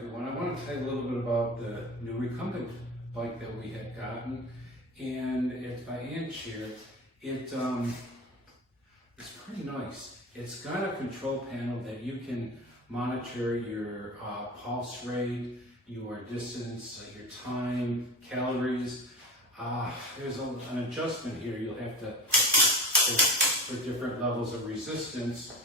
everyone. I want to tell you a little bit about the new recumbent bike that we had gotten, and it's by ANCHEER. It's pretty nice. It's got a control panel that you can monitor your pulse rate, your distance, your time, calories. There's an adjustment here. You'll have to for different levels of resistance.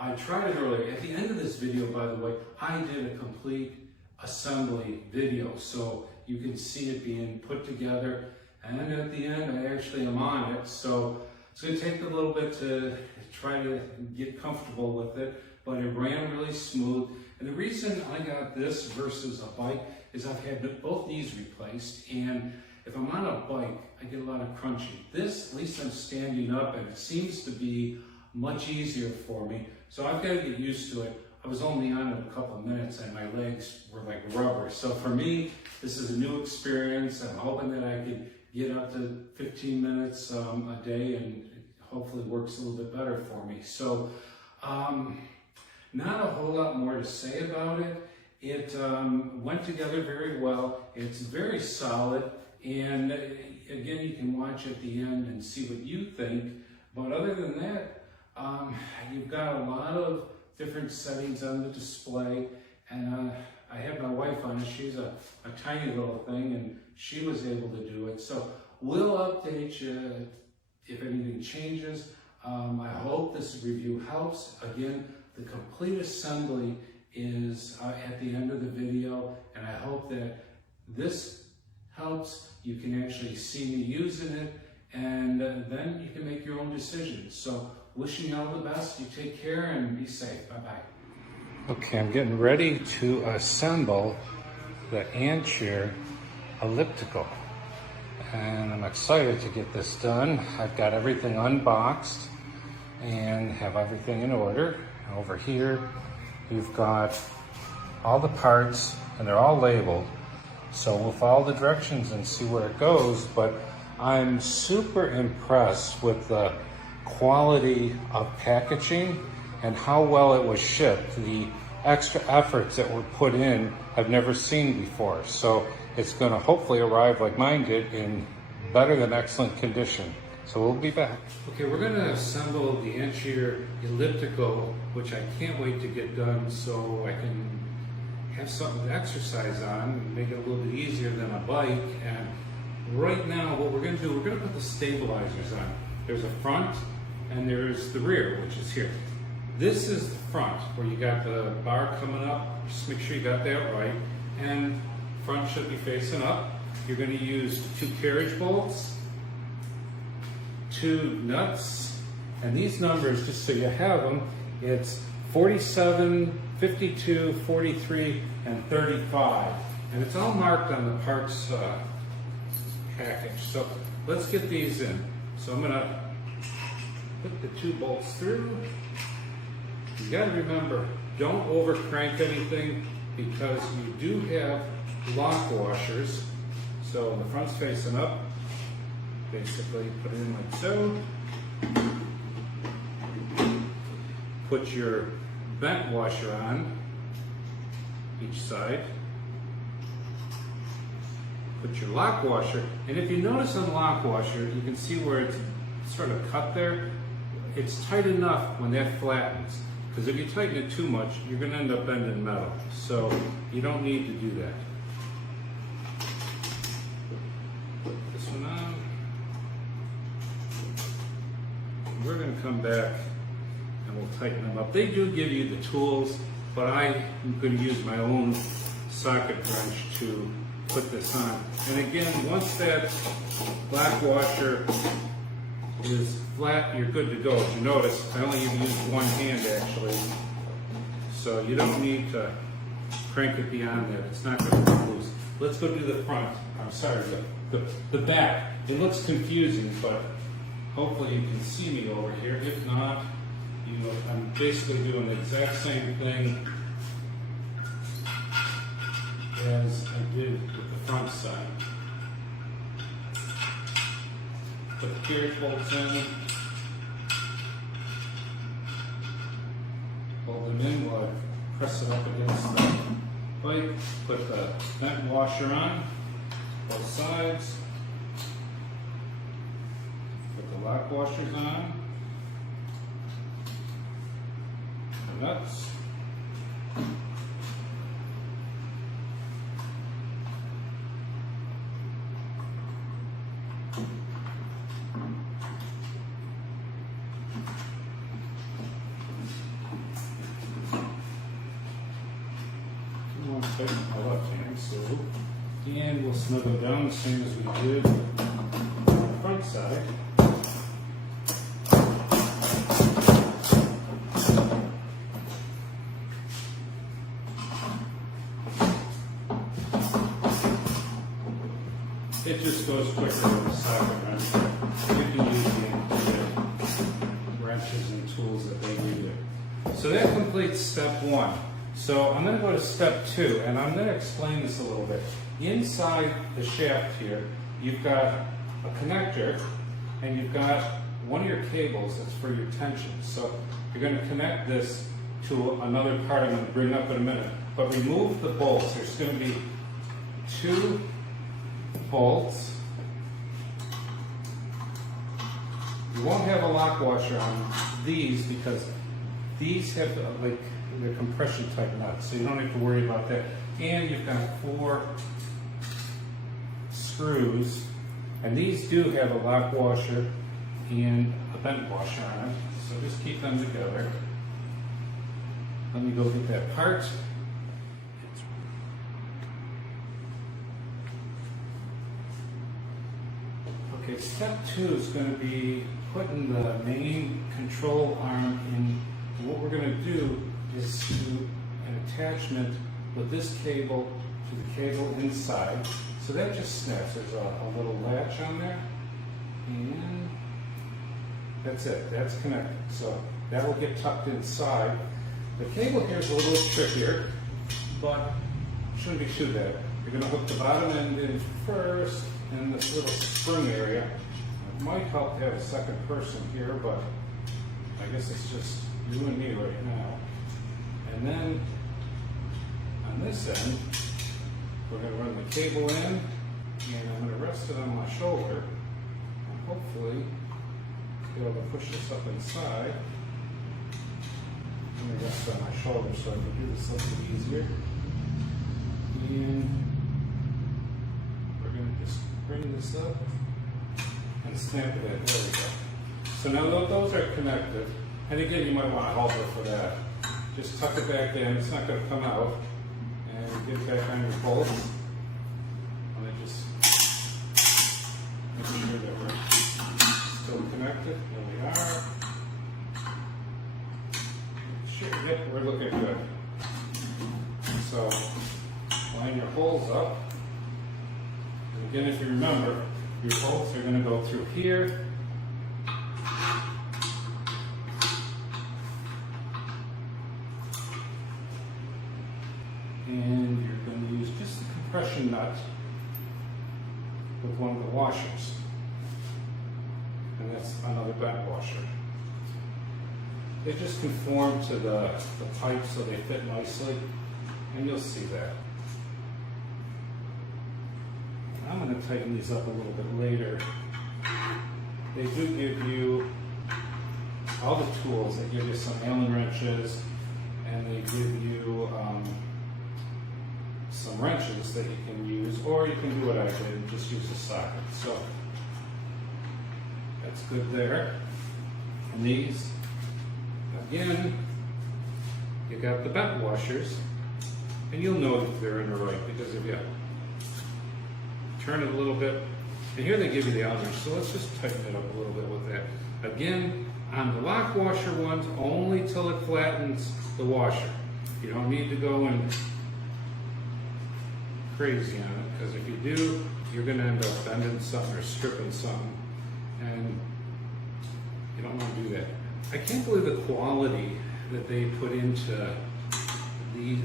I tried it earlier. At the end of this video, by the way, I did a complete assembly video, so you can see it being put together. And then at the end, I actually am on it. So it's going to take a little bit to try to get comfortable with it, but it ran really smooth. And the reason I got this versus a bike is I've had both knees replaced, and if I'm on a bike, I get a lot of crunching. This, at least I'm standing up, and it seems to be much easier for me. So I've got to get used to it. I was only on it a couple of minutes and my legs were like rubber. So for me, this is a new experience. I'm hoping that I can get up to 15 minutes a day, and it hopefully works a little bit better for me. So not a whole lot more to say about it. It went together very well. It's very solid. And again, you can watch at the end and see what you think. But other than that, you've got a lot of different settings on the display, and I have my wife on it. She's a tiny little thing, and she was able to do it. So we'll update you if anything changes. I hope this review helps. Again, the complete assembly is at the end of the video, and I hope that this helps. You can actually see me using it, and then you can make your own decisions. So wishing you all the best. You take care and be safe. Bye-bye. Okay, I'm getting ready to assemble the ANCHEER Elliptical. And I'm excited to get this done. I've got everything unboxed and have everything in order. Over here, you've got all the parts, and they're all labeled. So we'll follow the directions and see where it goes, but I'm super impressed with the quality of packaging and how well it was shipped. The extra efforts that were put in I've never seen before. So it's going to hopefully arrive like mine did in better than excellent condition. So we'll be back. Okay, we're going to assemble the ANCHEER Elliptical, which I can't wait to get done so I can have something to exercise on and make it a little bit easier than a bike. And right now what we're going to do, we're going to put the stabilizers on. There's a front and there's the rear, which is here. This is the front where you got the bar coming up. Just make sure you got that right. And front should be facing up. You're going to use 2 carriage bolts, 2 nuts, and these numbers, just so you have them, it's 47, 52, 43, and 35. And it's all marked on the parts package. So let's get these in. So I'm going to put the 2 bolts through. You got to remember, don't over crank anything because you do have lock washers. So the front's facing up. Basically put it in like so. Put your vent washer on each side. Put your lock washer, and if you notice on the lock washer, you can see where it's sort of cut there. It's tight enough when that flattens, because if you tighten it too much, you're going to end up bending metal. So you don't need to do that. Put this one on. We're going to come back and we'll tighten them up. They do give you the tools, but I'm going to use my own socket wrench to put this on. And again, once that black washer is flat, you're good to go. As you notice, I only even used one hand actually. So you don't need to crank it beyond that. It's not going to come loose. Let's go do the front. I'm sorry, the back. It looks confusing, but hopefully you can see me over here. If not, you know, I'm basically doing the exact same thing as I did with the front side. Put the carriage bolts in, hold them in while I press it up against bike, put the vent washer on, both sides, put the lock washers on, the nuts, tighten my left hand, so, and we'll snuggle down the same as we did on the front side. It just goes quicker with the socket wrench. You can use the wrenches and tools that they give you. So that completes step one. So I'm going to go to step two, and I'm going to explain this a little bit. Inside the shaft here, you've got a connector, and you've got one of your cables that's for your tension. So you're going to connect this to another part I'm going to bring up in a minute. But remove the bolts. There's going to be 2 bolts. You won't have a lock washer on these because these have like the compression type nuts, so you don't have to worry about that. And you've got 4 screws, and these do have a lock washer and a vent washer on them, so just keep them together. Let me go get that part. Okay, step 2 is going to be putting the main control arm in. What we're going to do is to an attachment with this cable to the cable inside. So that just snaps. There's a little latch on there, and that's it. That's connected. So that will get tucked inside. The cable here is a little trickier, but shouldn't be too bad. You're going to hook the bottom end in first in this little spring area. It might help to have a second person here, but I guess it's just you and me right now. And then on this end, we're going to run the cable in, and I'm going to rest it on my shoulder, and hopefully be able to push this up inside. Let me rest on my shoulder so I can do this a little bit easier. And we're going to just bring this up and snap it in. There we go. So now those are connected. And again, you might want to help her for that. Just tuck it back in. It's not going to come out. And get back on your bolts. And then just make sure that we're still connected. There we are. Sure, yep, we're looking good. So line your holes up. And again, if you remember, your bolts are going to go through here. And you're going to use just the compression nut with one of the washers. And that's another vent washer. They just conform to the pipe so they fit nicely, and you'll see that. I'm going to tighten these up a little bit later. They do give you all the tools. They give you some Allen wrenches, and they give you some wrenches that you can use, or you can do what I did and just use a socket. So that's good there. And these, again, you got the vent washers, and you'll know that they're in the right because if you turn it a little bit, and here they give you the Allen wrench, so let's just tighten it up a little bit with that. Again, on the lock washer ones, only till it flattens the washer. You don't need to go and crazy on it, because if you do, you're going to end up bending something or stripping something, and you don't want to do that. I can't believe the quality that they put into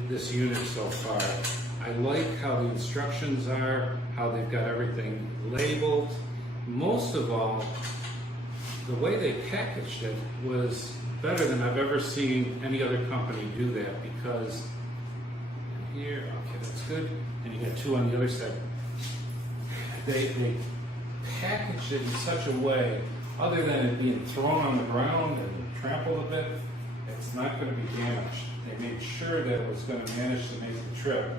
this unit so far. I like how the instructions are, how they've got everything labeled. Most of all, the way they packaged it was better than I've ever seen any other company do that, because here. Okay, that's good. And you got two on the other side. They packaged it in such a way, other than it being thrown on the ground and trampled a bit, it's not going to be damaged. They made sure that it was going to manage to make the trip.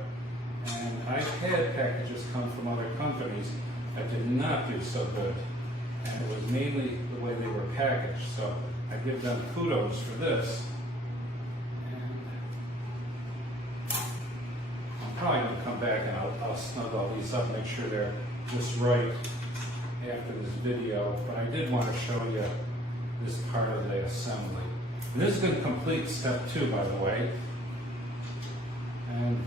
And I've had packages come from other companies that did not do so good. And it was mainly the way they were packaged. So I give them kudos for this. And I'm probably going to come back and I'll snug all these up, make sure they're just right after this video. But I did want to show you this part of the assembly. And this is going to complete step 2, by the way. And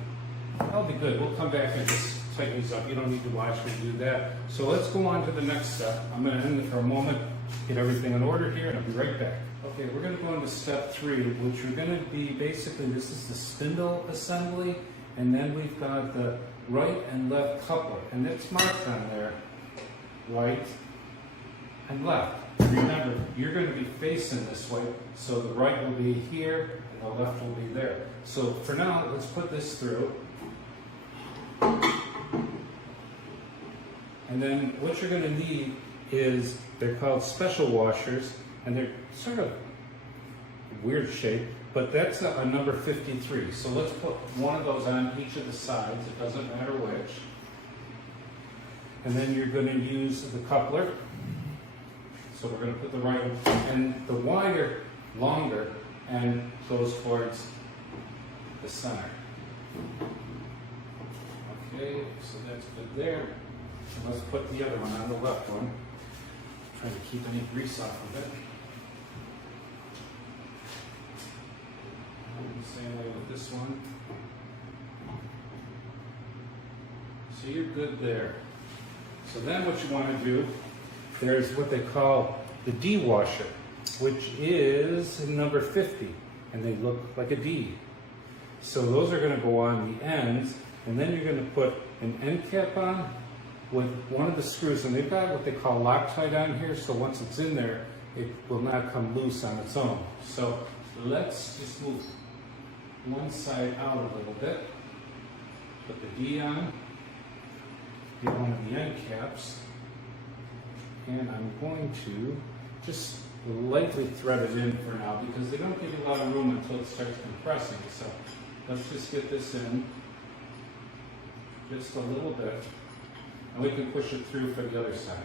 that'll be good. We'll come back and just tighten these up. You don't need to watch me do that. So let's go on to the next step. I'm going to end it for a moment, get everything in order here, and I'll be right back. Okay, we're going to go into step 3, which are going to be basically, this is the spindle assembly, and then we've got the right and left coupler. And it's marked on there, right and left. Remember, you're going to be facing this way, so the right will be here and the left will be there. So for now, let's put this through. And then what you're going to need is, they're called special washers, and they're sort of weird shape, but that's a number 53. So let's put one of those on each of the sides, it doesn't matter which. And then you're going to use the coupler. So we're going to put the right one, and the wire longer and goes towards the center. Okay, so that's good there. And let's put the other one on the left one. Try to keep any grease off of it. And the same way with this one. So you're good there. So then what you want to do, there's what they call the D washer, which is number 50, and they look like a D. So those are going to go on the ends, and then you're going to put an end cap on with one of the screws, and they've got what they call Loctite on here, so once it's in there, it will not come loose on its own. So let's just move one side out a little bit, put the D on, get one of the end caps, and I'm going to just lightly thread it in for now because they don't give you a lot of room until it starts compressing. So let's just get this in just a little bit, and we can push it through for the other side.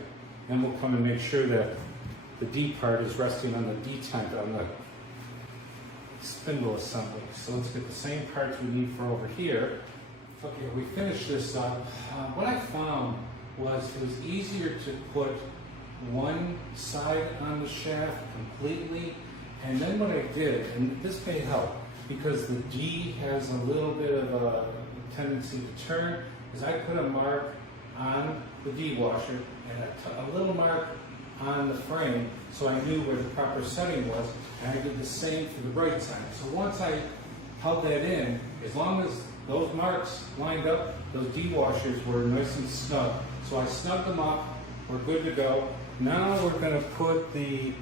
Then we'll come and make sure that the D part is resting on the detent on the spindle assembly. So let's get the same parts we need for over here. Okay, we finished this up. What I found was it was easier to put one side on the shaft completely, and then what I did, and this may help because the D has a little bit of a tendency to turn, is I put a mark on the D washer and a little mark on the frame so I knew where the proper setting was, and I did the same for the right side. So once I held that in, as long as those marks lined up, those D washers were nice and snug. So I snugged them up, we're good to go. Now we're going to put the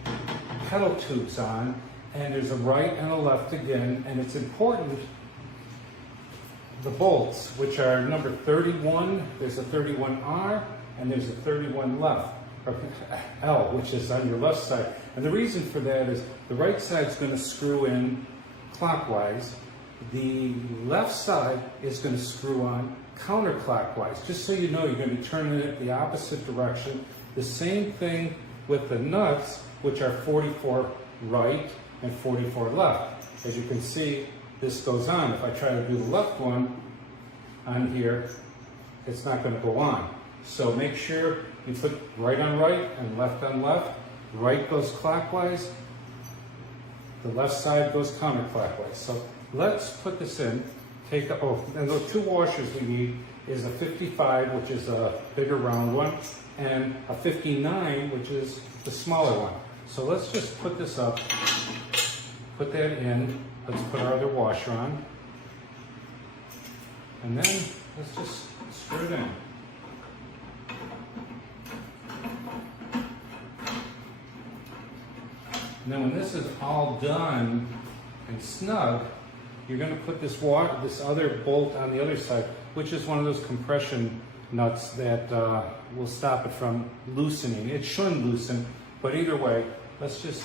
pedal tubes on, and there's a right and a left again, and it's important, the bolts, which are number 31, there's a 31R, and there's a 31 left, or L, which is on your left side. And the reason for that is the right side's going to screw in clockwise, the left side is going to screw on counterclockwise. Just so you know, you're going to be turning it the opposite direction. The same thing with the nuts, which are 44 right and 44 left. As you can see, this goes on. If I try to do the left one on here, it's not going to go on. So make sure you put right on right and left on left. Right goes clockwise, the left side goes counterclockwise. So let's put this in. And those two washers we need is a 55, which is a bigger round one, and a 59, which is the smaller one. So let's just put this up, put that in, let's put our other washer on, and then let's just screw it in. And then when this is all done and snug, you're going to put this other bolt on the other side, which is one of those compression nuts that will stop it from loosening. It shouldn't loosen, but either way, let's just,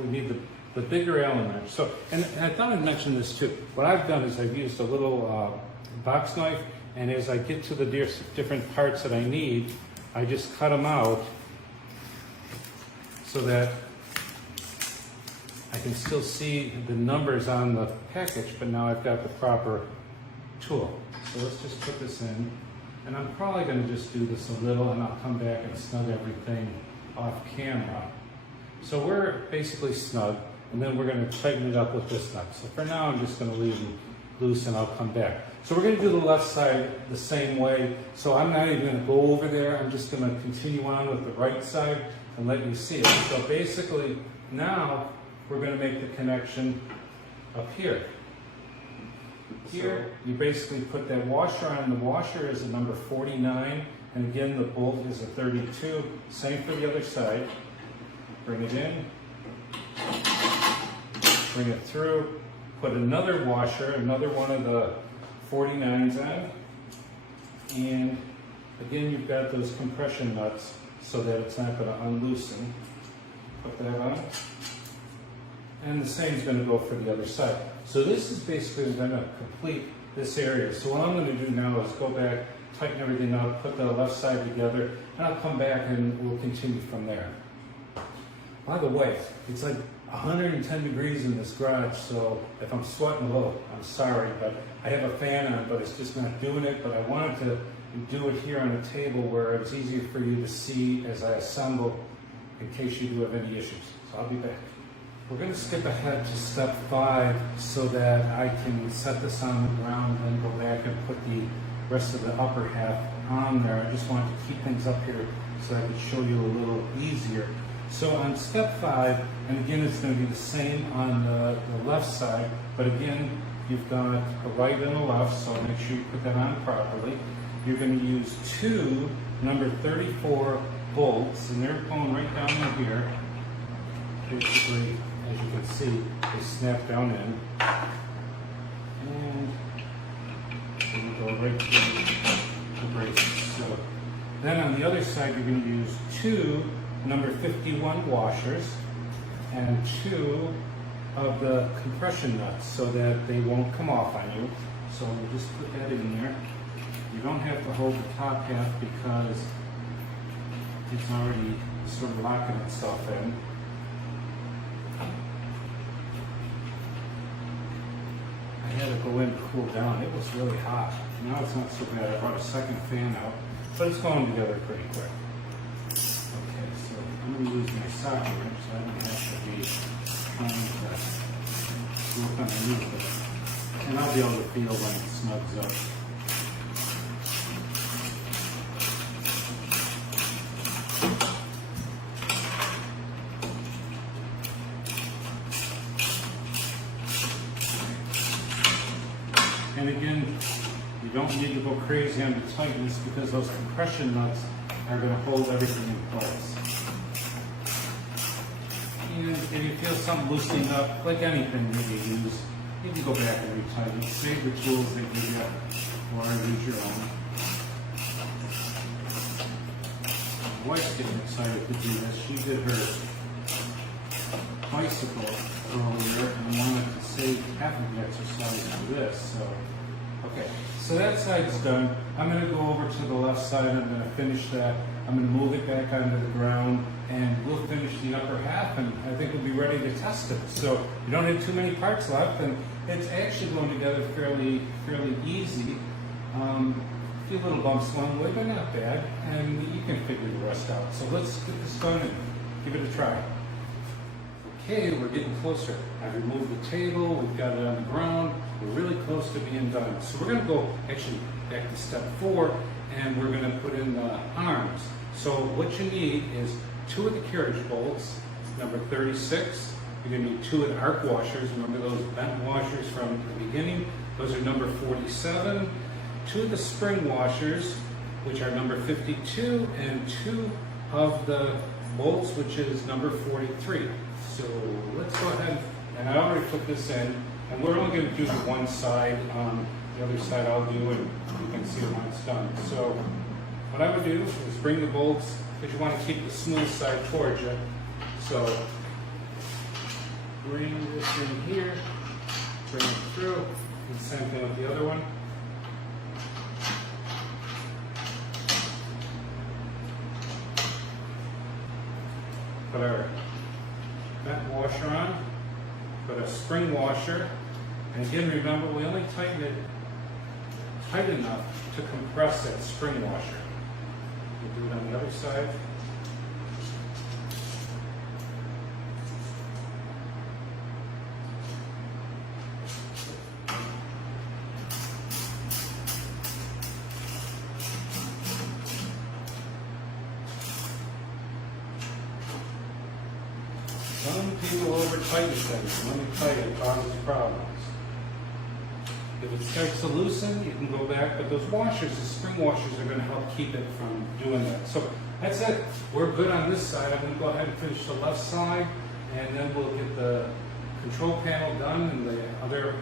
we need the bigger Allen wrench. So, and I thought I'd mention this too. What I've done is I've used a little box knife, and as I get to the different parts that I need, I just cut them out so that I can still see the numbers on the package, but now I've got the proper tool. So let's just put this in, and I'm probably going to just do this a little, and I'll come back and snug everything off camera. So we're basically snug, and then we're going to tighten it up with this nut. So for now, I'm just going to leave them loose, and I'll come back. So we're going to do the left side the same way. So I'm not even going to go over there. I'm just going to continue on with the right side and let you see it. So basically, now we're going to make the connection up here. Here, you basically put that washer on. The washer is a number 49, and again, the bolt is a 32. Same for the other side. Bring it in, bring it through, put another washer, another one of the 49s on, and again, you've got those compression nuts so that it's not going to unloosen. Put that on. And the same is going to go for the other side. So this is basically going to complete this area. So what I'm going to do now is go back, tighten everything up, put the left side together, and I'll come back and we'll continue from there. By the way, it's like 110 degrees in this garage, so if I'm sweating a little, I'm sorry, but I have a fan on, but it's just not doing it. But I wanted to do it here on a table where it's easier for you to see as I assemble in case you do have any issues. So I'll be back. We're going to skip ahead to step 5 so that I can set this on the ground and go back and put the rest of the upper half on there. I just wanted to keep things up here so I could show you a little easier. So on step 5, and again it's going to be the same on the left side, but again you've got a right and a left, so make sure you put that on properly. You're going to use 2 number 34 bolts, and they're going right down in here. Basically, as you can see, they snap down in. And we go right to the braces. So then on the other side, you're going to use 2 number 51 washers and 2 of the compression nuts so that they won't come off on you. So we'll just put that in there. You don't have to hold the top half because it's already sort of locking itself in. I had to go in to cool down. It was really hot. Now it's not so bad. I brought a second fan out, but it's going together pretty quick. Okay, so I'm going to use my socket wrench so I don't have to be trying to work underneath it. And I'll be able to feel when it snugs up. And again, you don't need to go crazy on the tightness because those compression nuts are going to hold everything in place. And if you feel something loosening up, like anything that you use, you can go back and retighten. Save the tools they give you, or use your own. My wife's getting excited to do this. She did her bicycle earlier and wanted to save half of the exercise for this. So, okay, so that side's done. I'm going to go over to the left side. I'm going to finish that. I'm going to move it back onto the ground, and we'll finish the upper half, and I think we'll be ready to test it. So you don't have too many parts left, and it's actually going together fairly easy. A few little bumps along the way, but not bad, and you can figure the rest out. So let's get this done and give it a try. Okay, we're getting closer. I've removed the table, we've got it on the ground, we're really close to being done. So we're going to go actually back to step 4, and we're going to put in the arms. So what you need is 2 of the carriage bolts, number 36. You're going to need 2 of the arc washers. Remember those bent washers from the beginning? Those are number 47. 2 of the spring washers, which are number 52, and 2 of the bolts, which is number 43. So let's go ahead, and I already put this in, And we're only going to do the one side. The other side I'll do, and you can see when it's done. So what I would do is bring the bolts, because you want to keep the smooth side towards you. So bring this in here, bring it through, and same thing with the other one. Put our vent washer on, put a spring washer, and again remember we only tighten it tight enough to compress that spring washer. We'll do it on the other side. Some people over tighten things. Let me tell you, it causes problems. If it starts to loosen, you can go back, but those washers, the spring washers, are going to help keep it from doing that. So that's it. We're good on this side. I'm going to go ahead and finish the left side, and then we'll get the control panel done and the other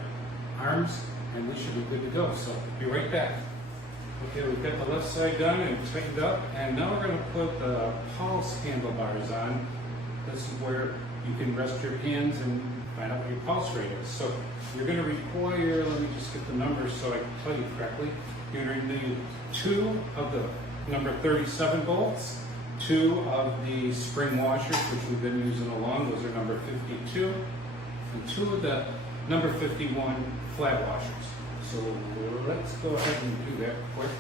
arms, and we should be good to go. So be right back. Okay, we've got the left side done and tightened up, and now we're going to put the pulse handlebars on. This is where you can rest your hands and find out what your pulse rate is. So you're going to require, let me just get the numbers so I can tell you correctly. You're going to need 2 of the number 37 bolts, 2 of the spring washers, which we've been using along, those are number 52, and 2 of the number 51 flat washers. So let's go ahead and do that quick.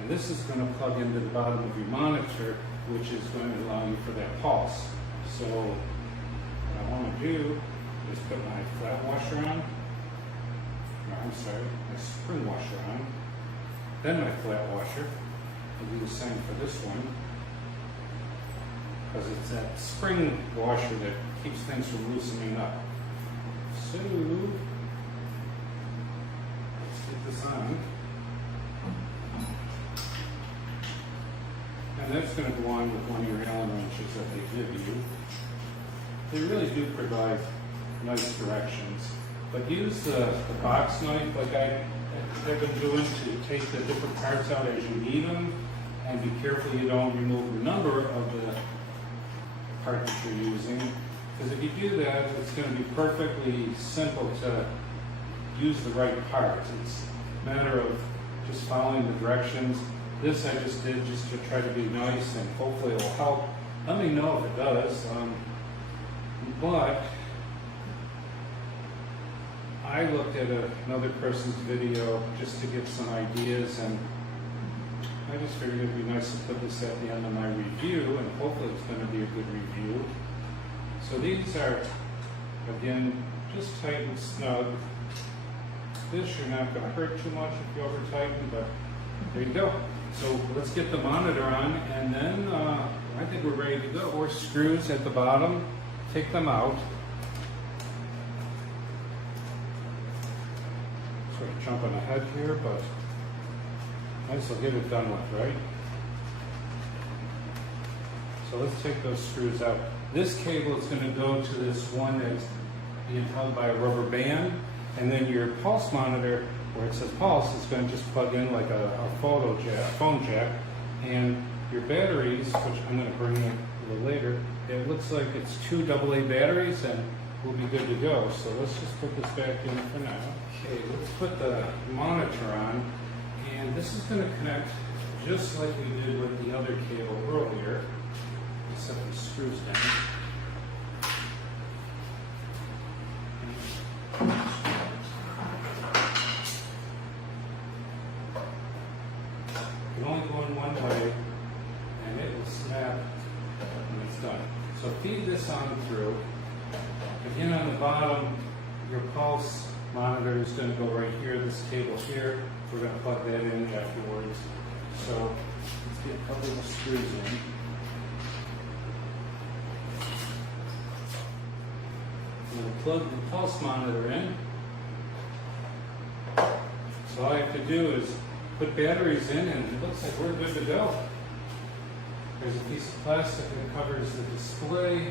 And this is going to plug into the bottom of your monitor, which is going to allow you for that pulse. So what I want to do is put my flat washer on, no, I'm sorry, my spring washer on, then my flat washer. I'll do the same for this one, because it's that spring washer that keeps things from loosening up. So let's get this on. And that's going to go on with one of your Allen wrenches that they give you. They really do provide nice directions. But use the box knife like I've been doing to take the different parts out as you need them. And be careful you don't remove the number of the part that you're using. Because if you do that, it's going to be perfectly simple to use the right part. It's a matter of just following the directions. This I just did just to try to be nice, and hopefully it will help. Let me know if it does. But I looked at another person's video just to get some ideas, and I just figured it'd be nice to put this at the end of my review, and hopefully it's going to be a good review. So these are, again, just tight and snug. This you're not going to hurt too much if you over tighten, but there you go. So let's get the monitor on, and then I think we're ready to go. Or screws at the bottom, take them out. Sort of jumping ahead here, but nice to get it done with, right? So let's take those screws out. This cable is going to go to this one that's being held by a rubber band, and then your pulse monitor, where it says pulse, is going to just plug in like a phone jack, and your batteries, which I'm going to bring in a little later, it looks like it's 2 AA batteries, and we'll be good to go. So let's just put this back in for now. Okay, let's put the monitor on, and this is going to connect just like we did with the other cable earlier, except the screws down. You can only go in one way, and it will snap when it's done. So feed this on through. Again, on the bottom, your pulse monitor is going to go right here, this cable here. We're going to plug that in afterwards. So let's get a couple of screws in. I'm going to plug the pulse monitor in. So all I have to do is put batteries in, and it looks like we're good to go. There's a piece of plastic that covers the display. You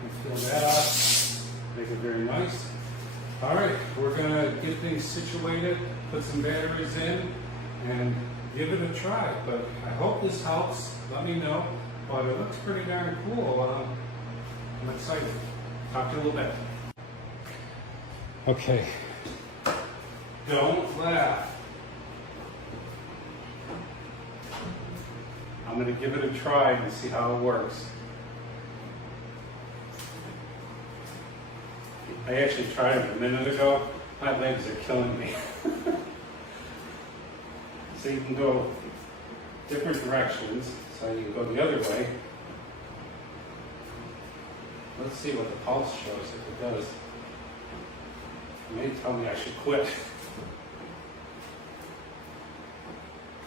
can peel that off. Make are very nice. All right, we're gonna get things situated, put some batteries in, and give it a try. But I hope this helps. Let me know. But it looks pretty darn cool. I'm excited. Talk to you a little bit. Okay. Don't laugh. I'm going to give it a try and see how it works. I actually tried it a minute ago. My legs are killing me. So you can go different directions. So you can go the other way. Let's see what the pulse shows if it does. It may tell me I should quit.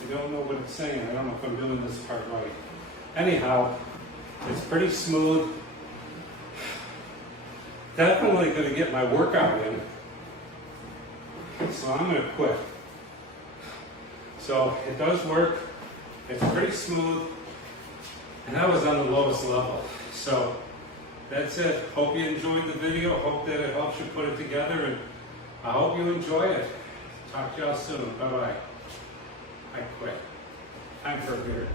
I don't know what it's saying. I don't know if I'm doing this part right. Anyhow, it's pretty smooth. Definitely going to get my workout in. So I'm going to quit. So it does work. It's pretty smooth. And that was on the lowest level. So that's it. Hope you enjoyed the video. Hope that it helps you put it together. And I hope you enjoy it. Talk to y'all soon. Bye-bye. I quit. Time for a beer.